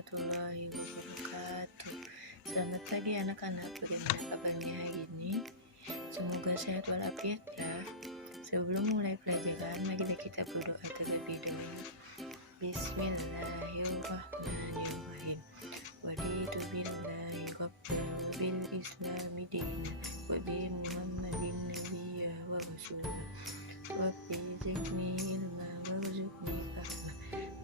warahmatullahi wabarakatuh. Selamat pagi anak-anak, bagaimana kabarnya hari ini? Semoga sehat walafiat ya. Sebelum mulai pelajaran, mari kita berdoa terlebih dahulu. Bismillahirrahmanirrahim. Waditu billahi rabban wa bil islami dinan wa bi muhammadin nabiyya wa rasulah. Rabbi zidni ilma warzuqni fahma.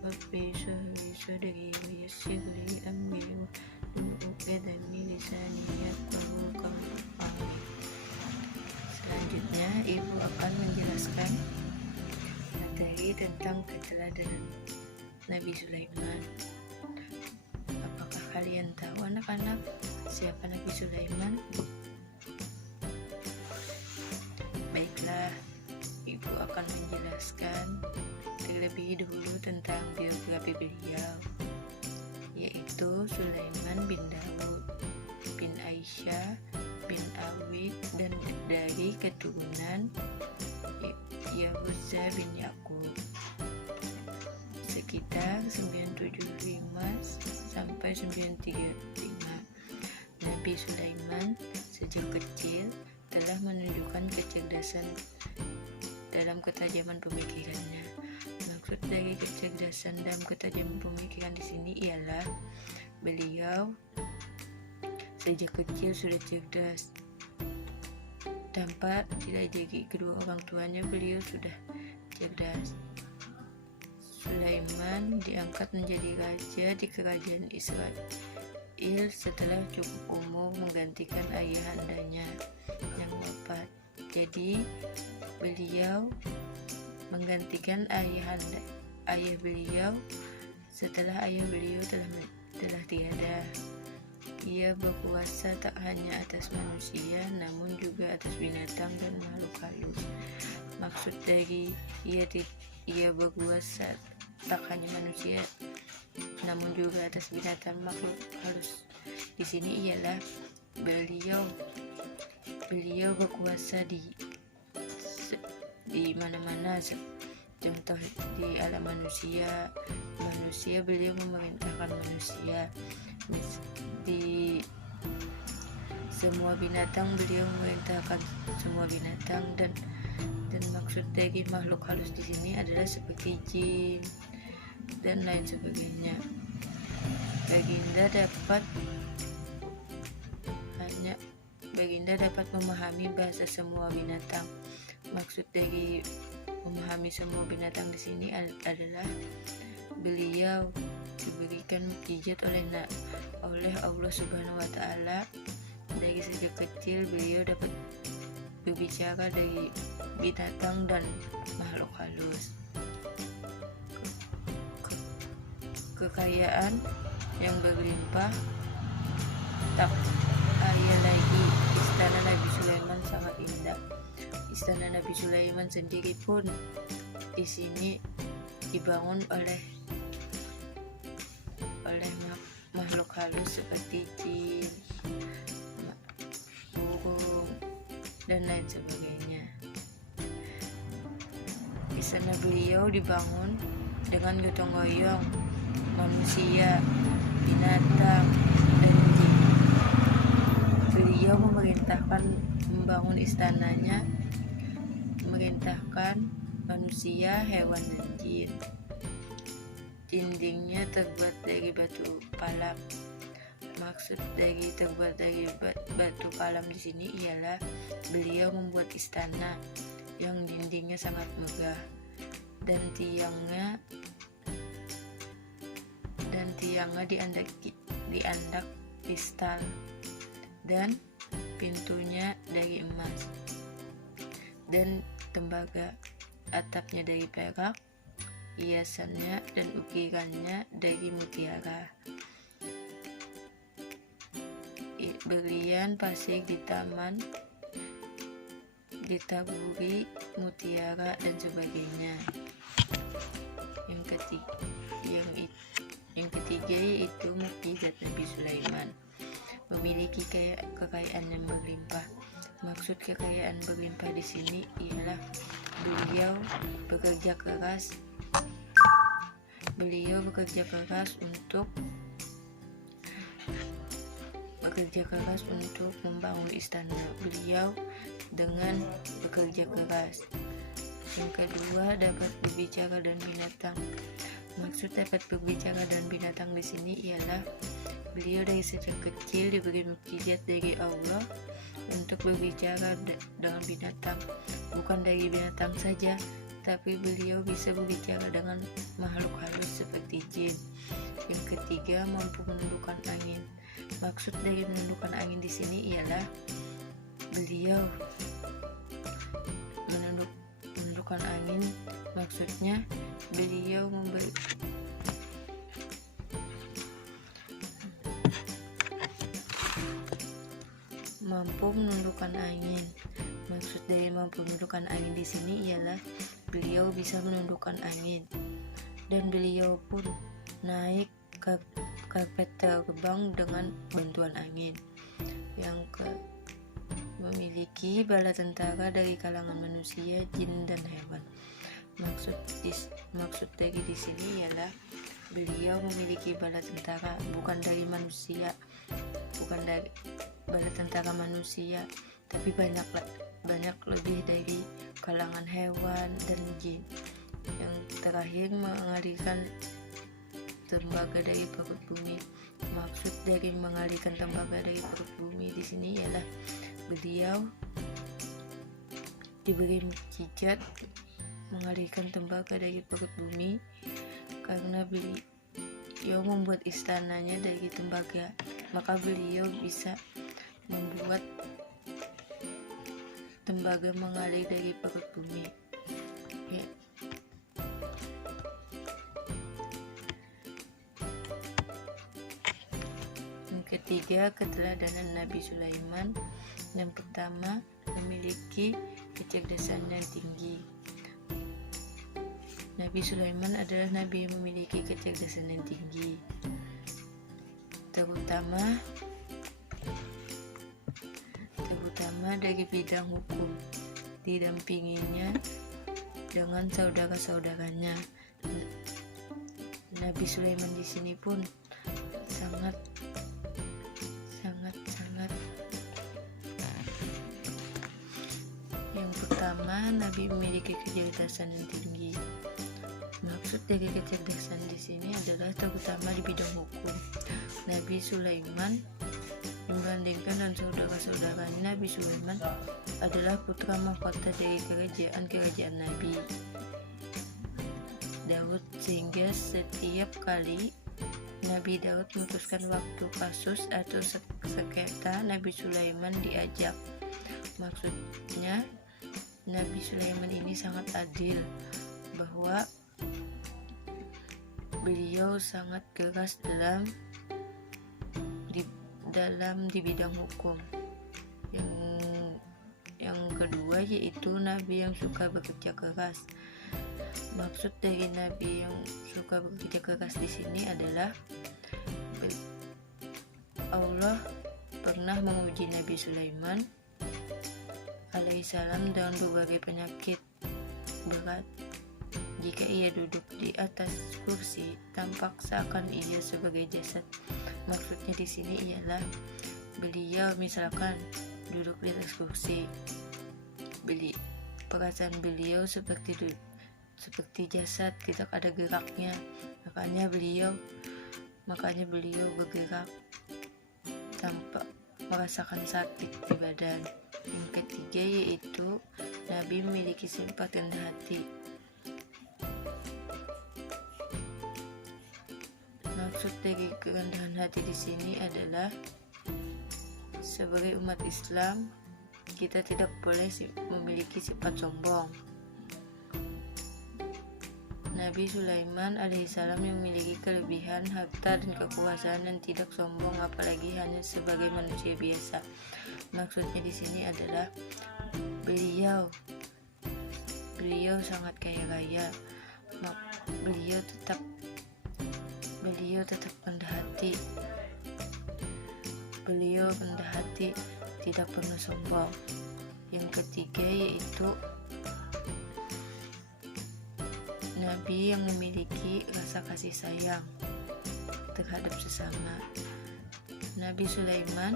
Rabbi shrah sadri wa yassir li amri wahlul 'uqdatam min lisani yafqahu qawli. Selanjutnya Ibu akan menjelaskan materi tentang keteladanan Nabi Sulaiman. Apakah kalian tahu anak-anak siapa Nabi Sulaiman? Baiklah, Ibu akan menjelaskan terlebih dahulu tentang biografi beliau, yaitu Sulaiman bin Daud bin Aisyah bin Awid dan dari keturunan Yahuza bin Yakub, sekitar 975 sampai 935. Nabi Sulaiman sejak kecil telah menunjukkan kecerdasan dalam ketajaman pemikirannya. Maksud dari kecerdasan dalam ketajaman pemikiran di sini ialah beliau sejak kecil sudah cerdas. Tanpa diajari kedua orang tuanya, beliau sudah cerdas. Sulaiman diangkat menjadi raja di kerajaan Israel setelah cukup umur menggantikan ayahandanya yang wafat. Jadi beliau menggantikan ayah beliau setelah ayah beliau telah tiada. Ia berkuasa tak hanya atas manusia, namun juga atas binatang dan makhluk halus. Maksud dari ia berkuasa tak hanya manusia, namun juga atas binatang makhluk halus di sini ialah beliau berkuasa di mana-mana. Contoh di alam manusia beliau memerintahkan manusia. Di semua binatang beliau memerintahkan semua binatang, dan maksud dari makhluk halus di sini adalah seperti jin dan lain sebagainya. Baginda dapat memahami bahasa semua binatang. Maksud dari memahami semua binatang di sini adalah beliau diberikan mukjizat oleh Allah Subhanahu wa Ta'ala. Dari sejak kecil beliau dapat berbicara dari binatang dan makhluk halus. Kekayaan yang berlimpah tak ayah lagi. Istana Nabi Sulaiman sangat indah. Istana Nabi Sulaiman sendiri pun di sini dibangun oleh makhluk halus seperti jin, burung, dan lain sebagainya. Istana beliau dibangun dengan gotong royong manusia, binatang, dan jin. Beliau membangun istananya, memerintahkan manusia, hewan, dan jin. Dindingnya terbuat dari batu palam. Maksud dari terbuat dari batu palam di sini ialah beliau membuat istana yang dindingnya sangat megah dan tiangnya diandak kristal dan pintunya dari emas dan tembaga. Atapnya dari perak, hiasannya dan ukirannya dari mutiara. Berlian pasir di taman ditaburi mutiara dan sebagainya. Yang ketiga yaitu mukjizat Nabi Sulaiman, memiliki kekayaan yang berlimpah. Maksud kekayaan berlimpah di sini ialah beliau bekerja keras untuk bekerja keras untuk membangun istana. Beliau dengan bekerja keras. Yang kedua, dapat berbicara dan binatang. Maksud dapat berbicara dan binatang di sini ialah beliau dari sejak kecil diberi mukjizat dari Allah untuk berbicara dengan binatang. Bukan dari binatang saja, tapi beliau bisa berbicara dengan makhluk halus seperti jin. Yang ketiga, mampu menundukkan angin. Maksud dari menundukkan angin di sini ialah beliau menundukkan angin. Maksudnya beliau mampu menundukkan angin. Maksud dari mampu menundukkan angin di sini ialah beliau bisa menundukkan angin, dan beliau pun naik karpet terbang dengan bantuan angin. Yang memiliki bala tentara dari kalangan manusia, jin, dan hewan. Maksud dari di sini ialah beliau memiliki bala tentara bukan dari manusia, bukan dari bala tentara manusia, tapi banyak lebih dari kalangan hewan dan jin. Yang terakhir, mengalihkan tembaga dari perut bumi. Maksud dari mengalihkan tembaga dari perut bumi di sini ialah beliau diberi mukjizat mengalihkan tembaga dari perut bumi karena beliau membuat istananya dari tembaga, maka beliau bisa membuat tembaga mengalir dari perut bumi. Ya. Yang ketiga, keteladanan Nabi Sulaiman. Yang pertama, memiliki kecerdasan yang tinggi. Nabi Sulaiman adalah nabi yang memiliki kecerdasan yang tinggi, terutama dari bidang hukum. Didampinginya dengan saudara-saudaranya. Nabi Sulaiman di sini pun sangat yang pertama, Nabi memiliki kecerdasan yang tinggi. Maksud dari kecerdasan di sini adalah terutama di bidang hukum. Nabi Sulaiman dibandingkan dengan saudara-saudaranya, Nabi Sulaiman adalah putra mahkota dari kerajaan Nabi Daud, sehingga setiap kali Nabi Daud memutuskan waktu kasus atau sengketa, Nabi Sulaiman diajak. Maksudnya Nabi Sulaiman ini sangat adil, bahwa beliau sangat keras di bidang hukum. Yang kedua yaitu Nabi yang suka bekerja keras. Maksud dari Nabi yang suka bekerja keras di sini adalah Allah pernah menguji Nabi Sulaiman alaihissalam dengan berbagai penyakit berat. Jika ia duduk di atas kursi, tampak seakan ia sebagai jasad. Maksudnya di sini ialah beliau misalkan duduk di atas kursi, perasaan beliau seperti jasad, tidak ada geraknya. Makanya beliau bergerak tanpa merasakan sakit di badan. Yang ketiga yaitu Nabi memiliki sifat rendah hati. Maksud dari kerendahan hati di sini adalah sebagai umat Islam kita tidak boleh memiliki sifat sombong. Nabi Sulaiman alaihissalam yang memiliki kelebihan harta dan kekuasaan dan tidak sombong, apalagi hanya sebagai manusia biasa. Maksudnya di sini adalah beliau sangat kaya raya. Beliau tetap rendah hati. Beliau rendah hati, tidak pernah sombong. Yang ketiga yaitu Nabi yang memiliki rasa kasih sayang terhadap sesama. Nabi Sulaiman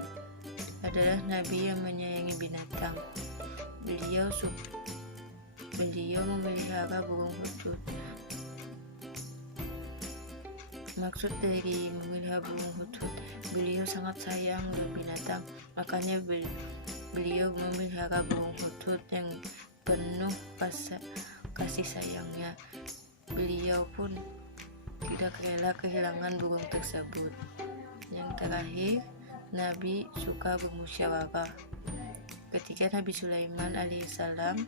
adalah nabi yang menyayangi binatang. Beliau memelihara burung hutut. Maksud dari memelihara burung hutut, beliau sangat sayang dengan binatang, makanya beliau memelihara burung hutut yang penuh kasih sayangnya. Beliau pun tidak rela kehilangan burung tersebut. Yang terakhir, Nabi suka bermusyawarah. Ketika Nabi Sulaiman alaihissalam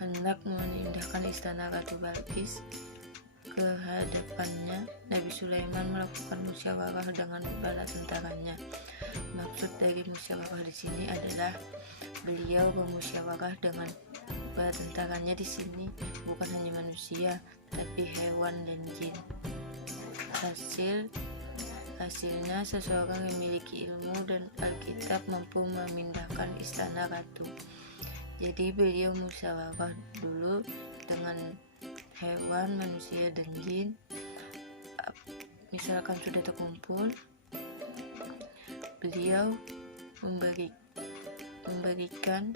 hendak memindahkan istana Ratu Balqis ke hadapannya, Nabi Sulaiman melakukan musyawarah dengan bala tentaranya. Maksud dari musyawarah di sini adalah beliau bermusyawarah dengan bala tentaranya di sini bukan hanya manusia, tapi hewan dan jin. Hasilnya seseorang yang memiliki ilmu dan Alkitab mampu memindahkan istana ratu. Jadi beliau musyawarah dulu dengan hewan, manusia, dan jin. Misalkan sudah terkumpul, beliau memberikan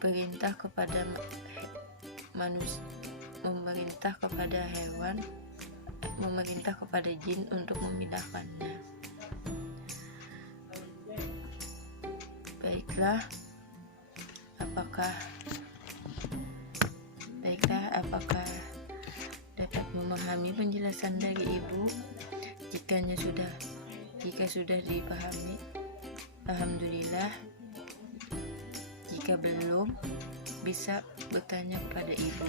perintah kepada manusia, memerintah kepada hewan, memerintah kepada jin untuk memindahkannya. Baiklah, apakah dapat memahami penjelasan dari Ibu? Jika sudah dipahami, alhamdulillah. Jika belum, bisa bertanya kepada Ibu.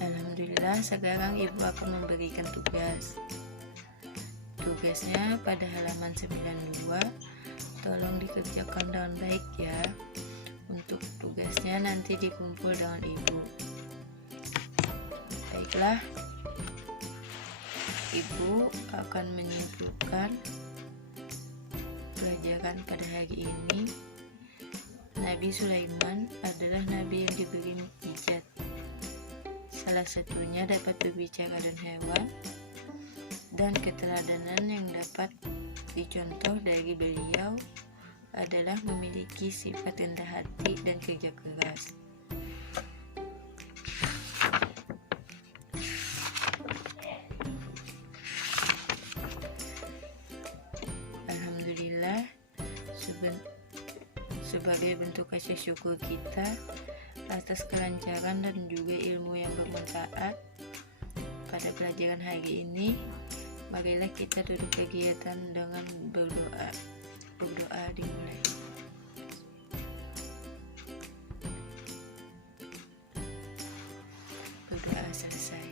Alhamdulillah, sekarang Ibu akan memberikan tugas. Tugasnya pada halaman 92, tolong dikerjakan dengan baik ya. Untuk tugasnya nanti dikumpul dengan Ibu. Baiklah, Ibu akan menyimpulkan pelajaran pada hari ini. Nabi Sulaiman adalah nabi yang diberi mukjizat. Salah satunya dapat berbicara dengan hewan, dan keteladanan yang dapat dicontoh dari beliau adalah memiliki sifat rendah hati dan kerja keras. Alhamdulillah, sebagai bentuk kasih syukur kita atas kelancaran dan juga ilmu yang bermanfaat pada pelajaran hari ini, marilah kita tutup kegiatan dengan berdoa. Berdoa dimulai. Berdoa selesai.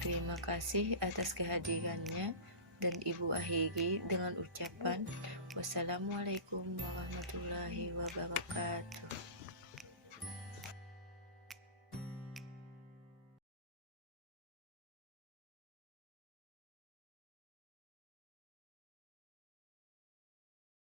Terima kasih atas kehadirannya, dan Ibu akhiri dengan ucapan wassalamualaikum warahmatullahi wabarakatuh.